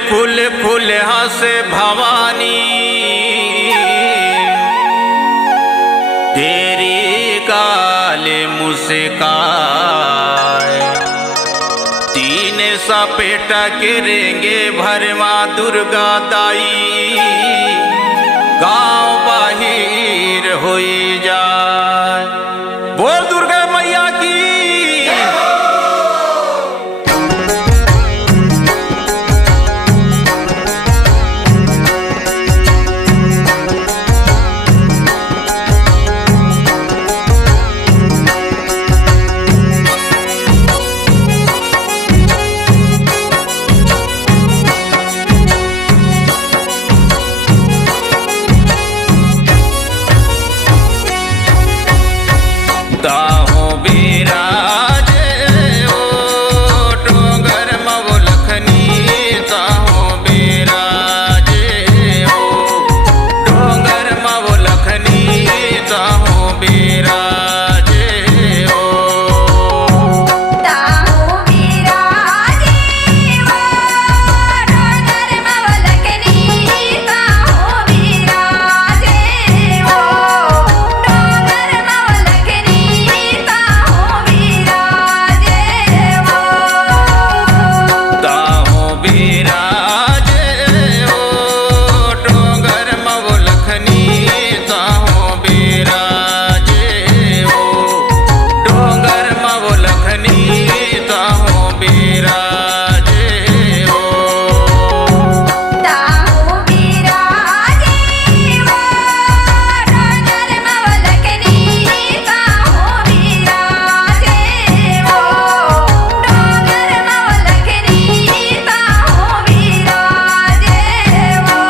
फूल फूल हंसे भवानी, तेरी काले मुस्काए तीन सपेटा गिरेंगे भर माँ दुर्गा दाई, गांव बाहिर होई जाए। बोल दुर्गा मैया की। ताहो बिराजे ओ डोंगर मऊ लखनी, ताहो बिराजे ओ डोंगर मऊ लखनी, ताहो बिराजे ओ। ताहो बिराजे ओ डोंगर मऊ लखनी, ताहो बिराजे ओ डोंगर मऊ लखनी, ताहो बिराजे ओ। ताहो बिराजे ओ डोंगर मऊ लखनी, ताहो बिराजे ओ डोंगर मऊ लखनी, ताहो बिराजे ओ। ताहो बिराजे ओ डोंगर मऊ लखनी, ताहो बिराजे ओ डोंगर मऊ लखनी, ताहो बिराजे ओ।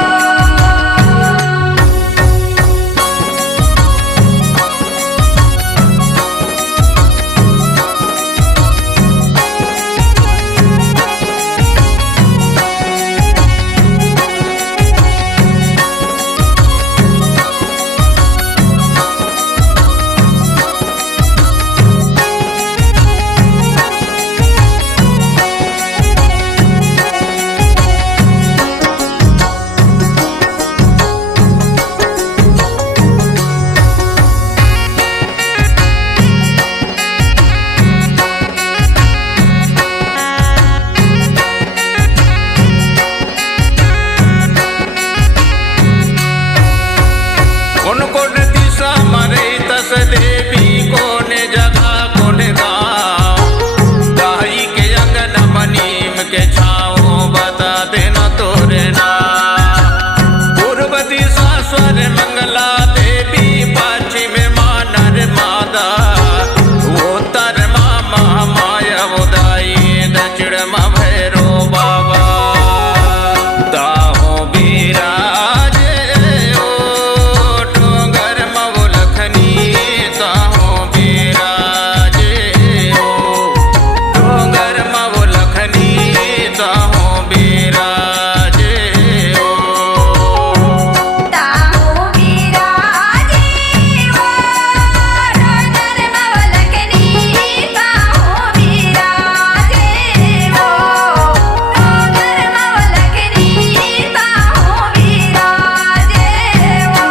कौन कौन दिशा मरे तस देवी, कौन जगह कौन गाँव, गाई के अंगन मनीम के छाओ बता देना तोरे नाम। पूर्व दिशा स्वर मंगला देवी, पश्चिम माँ नर्मदा, उत्तर माँ महामाया उदाई, दक्षिण माँ भैरो बाबा। ताहो बिराजे ओ डोंगर मऊ लखनी, ताहो बिराजे ओ डोंगर मऊ लखनी, ताहो बिराजे ओ। ताहो बिराजे ओ डोंगर मऊ लखनी, ताहो बिराजे ओ डोंगर मऊ लखनी, ताहो बिराजे ओ।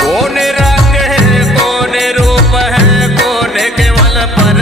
कौन रंग है, कौन रूप है, कौन केवल पर